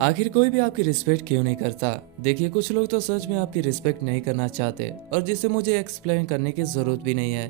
आखिर कोई भी आपकी रिस्पेक्ट क्यों नहीं करता। देखिए, कुछ लोग तो सच में आपकी रिस्पेक्ट नहीं करना चाहते और जिसे मुझे एक्सप्लेन करने की ज़रूरत भी नहीं है,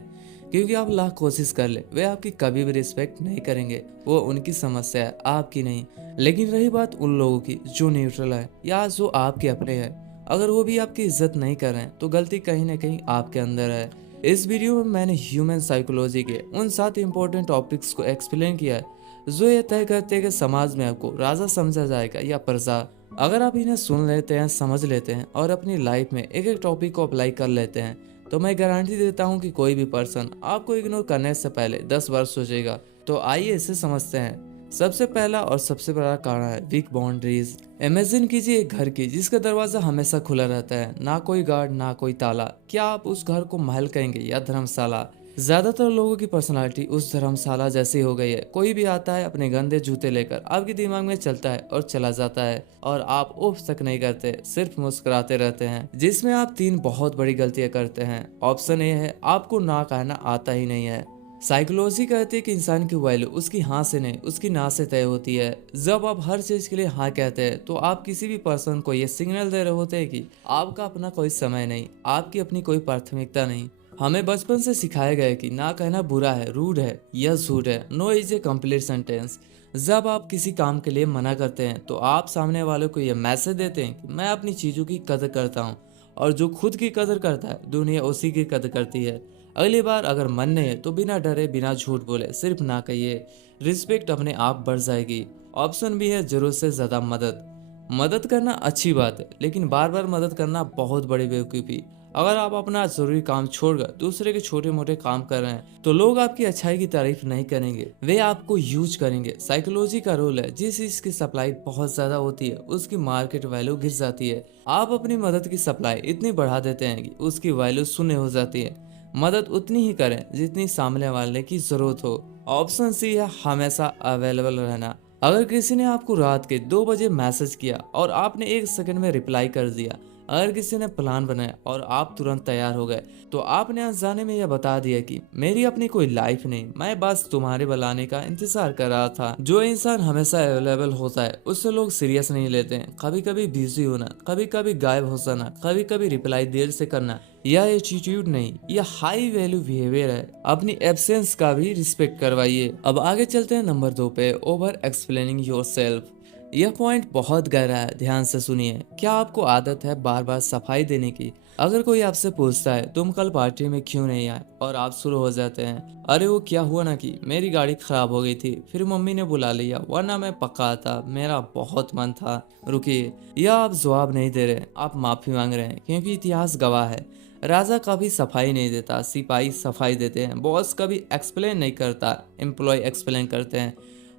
क्योंकि आप लाख कोशिश कर ले वे आपकी कभी भी रिस्पेक्ट नहीं करेंगे। वो उनकी समस्या है, आपकी नहीं। लेकिन रही बात उन लोगों की जो न्यूट्रल है या जो आपके अपने हैं, अगर वो भी आपकी इज्जत नहीं कर रहे हैं तो गलती कहीं ना कहीं आपके अंदर है। इस वीडियो में मैंने ह्यूमन साइकोलॉजी के उन 7 इंपॉर्टेंट टॉपिक्स को एक्सप्लेन किया है जो ये तय करते हैं कि समाज में आपको राजा समझा जाएगा या प्रजा। अगर आप इन्हें सुन लेते हैं, समझ लेते हैं और अपनी लाइफ में एक एक टॉपिक को अप्लाई कर लेते हैं, तो मैं गारंटी देता हूं कि कोई भी पर्सन आपको इग्नोर करने से पहले 10 बार सोचेगा। तो आइए इसे समझते हैं। सबसे पहला और सबसे बड़ा कारण है वीक बाउंड्रीज। इमेजिन कीजिए एक घर की जिसका दरवाजा हमेशा खुला रहता है, ना कोई गार्ड ना कोई ताला। क्या आप उस घर को महल कहेंगे या धर्मशाला? ज्यादातर लोगों की पर्सनालिटी उस धर्मशाला जैसी हो गई है। कोई भी आता है अपने गंदे जूते लेकर आपके दिमाग में चलता है और चला जाता है, और आप उफ तक नहीं करते, सिर्फ मुस्कुराते रहते हैं। जिसमें आप 3 बहुत बड़ी गलतियां करते हैं। ऑप्शन ए है आपको ना कहना आता ही नहीं है। साइकोलॉजी कहती है कि इंसान की वैल्यू उसकी हाँ से नहीं उसकी ना से तय होती है। जब आप हर चीज के लिए हाँ कहते हैं तो आप किसी भी पर्सन को ये सिग्नल दे रहे होते हैं कि आपका अपना कोई समय नहीं, आपकी अपनी कोई प्राथमिकता नहीं। हमें बचपन से सिखाया गया है कि ना कहना बुरा है, रूड है या झूठ है। No is a complete sentence. जब आप किसी काम के लिए मना करते हैं तो आप सामने वाले को यह मैसेज देते हैं कि मैं अपनी चीज़ों की कदर करता हूँ, और जो खुद की कदर करता है दुनिया उसी की कदर करती है। अगली बार अगर मन नहीं है तो बिना डरे बिना झूठ बोले सिर्फ ना कहिए। रिस्पेक्ट अपने आप बढ़ जाएगी। ऑप्शन भी है जरूरत से ज़्यादा मदद। मदद करना अच्छी बात है, लेकिन बार बार मदद करना बहुत बड़ी बेवकूफ़ी। अगर आप अपना जरूरी काम छोड़कर दूसरे के छोटे मोटे काम कर रहे हैं तो लोग आपकी अच्छाई की तारीफ नहीं करेंगे, वे आपको यूज करेंगे। साइकोलॉजी का रोल है, जिस चीज की सप्लाई बहुत ज्यादा होती है उसकी मार्केट वैल्यू गिर जाती है। आप अपनी मदद की सप्लाई इतनी बढ़ा देते हैं कि उसकी वैल्यू शून्य हो जाती है। मदद उतनी ही करें जितनी सामने वाले की जरूरत हो। ऑप्शन सी है हमेशा अवेलेबल रहना। अगर किसी ने आपको रात के 2 बजे मैसेज किया और आपने 1 सेकंड में रिप्लाई कर दिया, अगर किसी ने प्लान बनाया और आप तुरंत तैयार हो गए, तो आपने अनजाने में यह बता दिया कि मेरी अपनी कोई लाइफ नहीं, मैं बस तुम्हारे बुलाने का इंतजार कर रहा था। जो इंसान हमेशा अवेलेबल होता है उससे लोग सीरियस नहीं लेते हैं। कभी कभी बिजी होना, कभी कभी गायब हो जाना, कभी कभी रिप्लाई देर से करना, यह एटीट्यूड नहीं, यह हाई वैल्यू बिहेवियर है। अपनी एब्सेंस का भी रिस्पेक्ट करवाइए। अब आगे चलते हैं नंबर 2 पे, ओवर एक्सप्लेनिंग योरसेल्फ। यह पॉइंट बहुत गहरा है, ध्यान से सुनिए। क्या आपको आदत है बार बार सफाई देने की? अगर कोई आपसे पूछता है तुम कल पार्टी में क्यों नहीं आए, और आप शुरू हो जाते हैं, अरे वो क्या हुआ ना कि मेरी गाड़ी खराब हो गई थी, फिर मम्मी ने बुला लिया, वरना मैं पक्का था, मेरा बहुत मन था। रुकिए, यह आप जवाब नहीं दे रहे, आप माफी मांग रहे हैं, क्योंकि इतिहास गवाह है राजा कभी सफाई नहीं देता, सिपाही सफाई देते हैं। बॉस कभी एक्सप्लेन नहीं करता, एम्प्लॉय एक्सप्लेन करते हैं।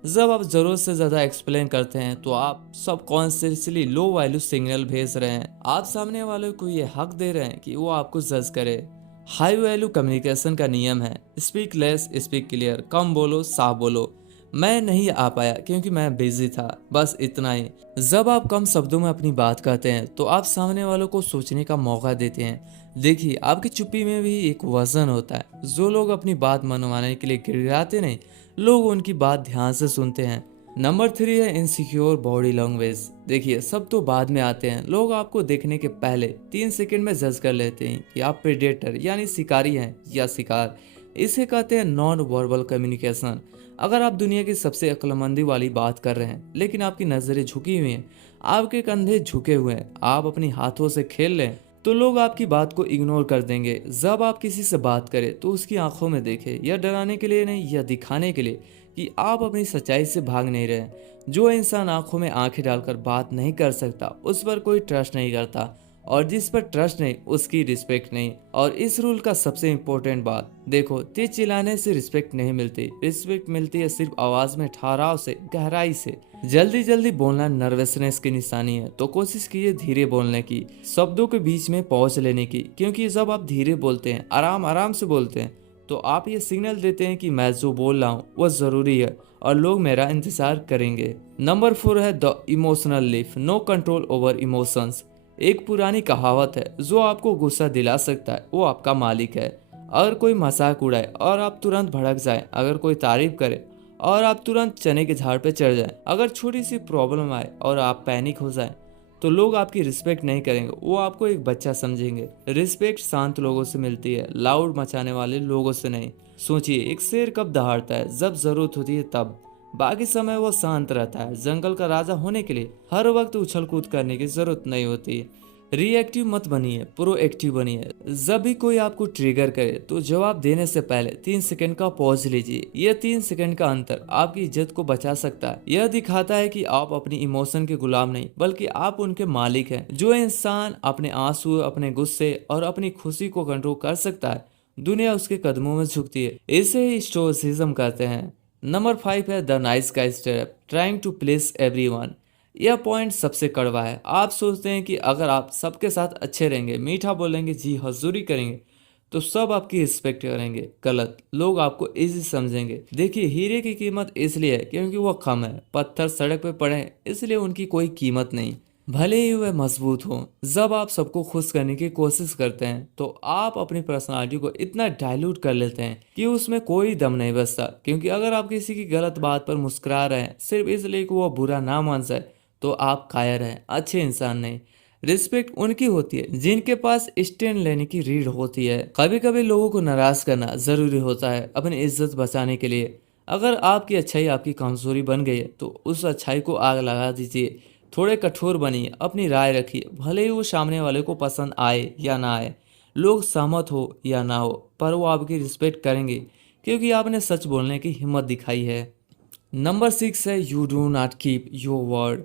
जब आप जरूरत से ज़्यादा एक्सप्लेन करते हैं तो आप सबकॉन्शियसली लो वैल्यू सिग्नल भेज रहे हैं। आप सामने वाले को ये हक दे रहे हैं कि वो आपको जज करे। हाई वैल्यू कम्युनिकेशन का नियम है, स्पीक लेस स्पीक क्लियर। कम बोलो, साफ बोलो। मैं नहीं आ पाया क्योंकि मैं बिजी था, बस इतना ही। जब आप कम शब्दों में अपनी बात कहते हैं तो आप सामने वालों को सोचने का मौका देते हैं। देखिए, आपकी चुप्पी में भी एक वजन होता है। जो लोग अपनी बात मनवाने के लिए गिड़गिड़ाते नहीं, लोग उनकी बात ध्यान से सुनते हैं। नंबर 3 है इनसिक्योर बॉडी लैंग्वेज। देखिए, सब तो बाद में आते हैं। लोग आपको देखने के पहले 3 सेकंड में जज कर लेते हैं कि आप प्रेडेटर यानी शिकारी हैं या शिकार। इसे कहते हैं नॉन वर्बल कम्युनिकेशन। अगर आप दुनिया की सबसे अक्लमंदी वाली बात कर रहे हैं लेकिन आपकी नज़रें झुकी हुई हैं, आपके कंधे झुके हुए हैं, आप अपनी हाथों से खेल रहे हैं, तो लोग आपकी बात को इग्नोर कर देंगे। जब आप किसी से बात करें तो उसकी आंखों में देखें, यह डराने के लिए नहीं, यह दिखाने के लिए कि आप अपनी सच्चाई से भाग नहीं रहे। जो इंसान आंखों में आंखें डालकर बात नहीं कर सकता उस पर कोई ट्रस्ट नहीं करता, और जिस पर ट्रस्ट नहीं उसकी रिस्पेक्ट नहीं। और इस रूल का सबसे इम्पोर्टेंट बात देखो, तेज चिल्लाने से रिस्पेक्ट नहीं मिलती। रिस्पेक्ट मिलती है सिर्फ आवाज में ठहराव से, गहराई से। जल्दी जल्दी बोलना नर्वसनेस की निशानी है, तो कोशिश कीजिए धीरे बोलने की, शब्दों के बीच में पहुंच लेने की। क्योंकि जब आप धीरे बोलते हैं, आराम आराम से बोलते हैं, तो आप ये सिग्नल देते हैं कि मैं जो बोल रहा हूँ वो जरूरी है और लोग मेरा इंतजार करेंगे। नंबर 4 है the emotional leaf, no control over emotions. एक पुरानी कहावत है, जो आपको गुस्सा दिला सकता है वो आपका मालिक है। अगर कोई मजाक उड़ाए और आप तुरंत भड़क जाए, अगर कोई तारीफ करे और आप तुरंत चने के झाड़ पे चढ़ जाएं। अगर छोटी सी प्रॉब्लम आए और आप पैनिक हो जाएं तो लोग आपकी रिस्पेक्ट नहीं करेंगे, वो आपको एक बच्चा समझेंगे। रिस्पेक्ट शांत लोगों से मिलती है, लाउड मचाने वाले लोगों से नहीं। सोचिए, एक शेर कब दहाड़ता है? जब जरूरत होती है तब। बाकी समय वो शांत रहता है। जंगल का राजा होने के लिए हर वक्त उछल कूद करने की जरूरत नहीं होती। रिएक्टिव मत बनिए, प्रोएक्टिव बनिए। जब भी कोई आपको ट्रिगर करे तो जवाब देने से पहले 3 सेकंड का पॉज लीजिए। यह 3 सेकंड का अंतर आपकी इज्जत को बचा सकता है। यह दिखाता है कि आप अपनी इमोशन के गुलाम नहीं बल्कि आप उनके मालिक हैं। जो इंसान अपने आंसू, अपने गुस्से और अपनी खुशी को कंट्रोल कर सकता है, दुनिया उसके कदमों में झुकती है। इसे ही स्टोइसिज्म कहते हैं। नंबर 5 है the nice guy step, trying to please everyone. यह पॉइंट सबसे कड़वा है। आप सोचते हैं कि अगर आप सबके साथ अच्छे रहेंगे, मीठा बोलेंगे, जी हजूरी करेंगे तो सब आपकी रिस्पेक्ट करेंगे। गलत। लोग आपको इजी समझेंगे। देखिए, हीरे की कीमत इसलिए है क्योंकि वह कम है। पत्थर सड़क पे पड़े हैं इसलिए उनकी कोई कीमत नहीं, भले ही वह मजबूत हो। जब आप सबको खुश करने की कोशिश करते हैं तो आप अपनी पर्सनालिटी को इतना डाइल्यूट कर लेते हैं कि उसमें कोई दम नहीं बचता। क्योंकि अगर आप किसी की गलत बात पर मुस्कुरा रहे हैं सिर्फ इसलिए कि वो बुरा ना मान जाए तो आप कायर हैं, अच्छे इंसान नहीं। रिस्पेक्ट उनकी होती है जिनके पास स्टैंड लेने की रीढ़ होती है। कभी कभी लोगों को नाराज करना जरूरी होता है अपनी इज्जत बचाने के लिए। अगर आपकी अच्छाई आपकी कमजोरी बन गई है तो उस अच्छाई को आग लगा दीजिए। थोड़े कठोर बनिए, अपनी राय रखिए, भले ही वो सामने वाले को पसंद आए या ना आए। लोग सहमत हो या ना हो पर वो आपकी रिस्पेक्ट करेंगे क्योंकि आपने सच बोलने की हिम्मत दिखाई है। नंबर 6 है you do not keep your word.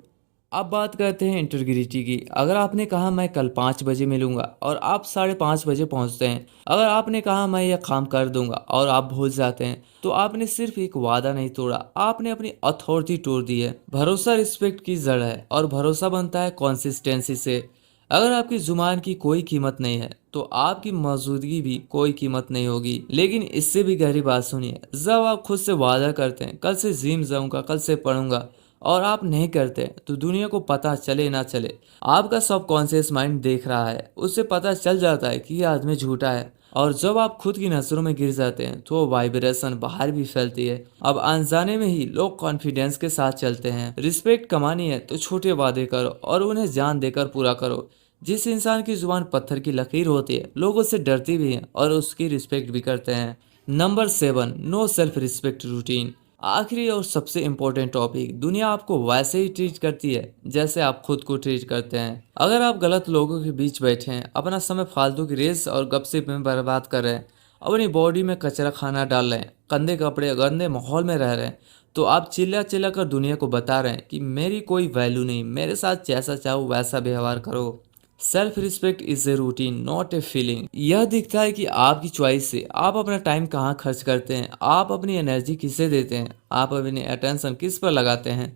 अब बात करते हैं इंटीग्रिटी की। अगर आपने कहा मैं कल 5 बजे मिलूंगा और आप 5:30 बजे पहुंचते हैं, अगर आपने कहा मैं यह काम कर दूंगा और आप भूल जाते हैं, तो आपने सिर्फ एक वादा नहीं तोड़ा, आपने अपनी अथॉरिटी तोड़ दी है। भरोसा रिस्पेक्ट की जड़ है और भरोसा बनता है कंसिस्टेंसी से। अगर आपकी जुबान की कोई कीमत नहीं है तो आपकी मौजूदगी भी कोई कीमत नहीं होगी। लेकिन इससे भी गहरी बात सुनिए, जब आप खुद से वादा करते हैं कल से जिम जाऊंगा, कल से पढ़ूंगा, और आप नहीं करते तो दुनिया को पता चले ना चले, आपका सबकॉन्शियस माइंड देख रहा है, उससे पता चल जाता है कि यह आदमी झूठा है। और जब आप खुद की नजरों में गिर जाते हैं तो वो वाइब्रेशन बाहर भी फैलती है। अब अनजाने में ही लोग कॉन्फिडेंस के साथ चलते हैं। रिस्पेक्ट कमानी है तो छोटे वादे करो और उन्हें जान देकर पूरा करो। जिस इंसान की जुबान पत्थर की लकीर होती है लोग उससे डरते भी हैं और उसकी रिस्पेक्ट भी करते हैं। Number 7, no self respect routine. आखिरी और सबसे इम्पोर्टेंट टॉपिक, दुनिया आपको वैसे ही ट्रीट करती है जैसे आप खुद को ट्रीट करते हैं। अगर आप गलत लोगों के बीच बैठे हैं, अपना समय फालतू की रेस और गपशप में बर्बाद कर रहे हैं, अपनी बॉडी में कचरा खाना डाल रहे हैं, गंदे कपड़े गंदे माहौल में रह रहे हैं, तो आप चिल्ला चिल्ला कर दुनिया को बता रहे हैं कि मेरी कोई वैल्यू नहीं, मेरे साथ जैसा चाहो वैसा व्यवहार करो। Self respect is a routine not a feeling. यह दिखता है कि आपकी चॉइस से आप अपना टाइम कहाँ खर्च करते हैं, आप अपनी एनर्जी किसे देते हैं, आप अपनी अटेंशन किस पर लगाते हैं।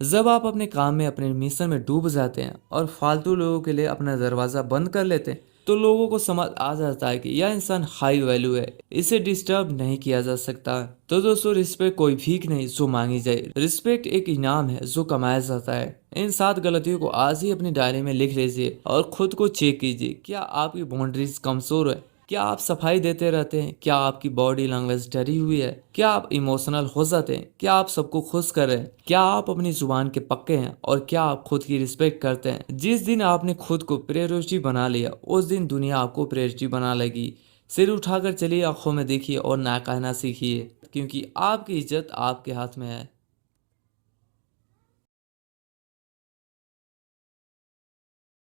जब आप अपने काम में, अपने मिशन में डूब जाते हैं और फालतू लोगों के लिए अपना दरवाज़ा बंद कर लेते हैं तो लोगों को समझ आ जाता है कि यह इंसान हाई वैल्यू है, इसे डिस्टर्ब नहीं किया जा सकता। तो दोस्तों, रिस्पेक्ट कोई भीख नहीं जो मांगी जाए, रिस्पेक्ट एक इनाम है जो कमाया जाता है। इन 7 गलतियों को आज ही अपनी डायरी में लिख लीजिए और खुद को चेक कीजिए, क्या आपकी बाउंड्रीज कमजोर है, क्या आप सफाई देते रहते हैं, क्या आपकी बॉडी लैंग्वेज डरी हुई है, क्या आप इमोशनल हो जाते हैं, क्या आप सबको खुश कर रहे हैं, क्या आप अपनी जुबान के पक्के हैं, और क्या आप खुद की रिस्पेक्ट करते हैं। जिस दिन आपने खुद को प्रायोरिटी बना लिया उस दिन दुनिया आपको प्रायोरिटी बना लेगी। सिर उठाकर चलिए, आंखों में देखिए और ना कहना सीखिए, क्योंकि आपकी इज्जत आपके हाथ में है।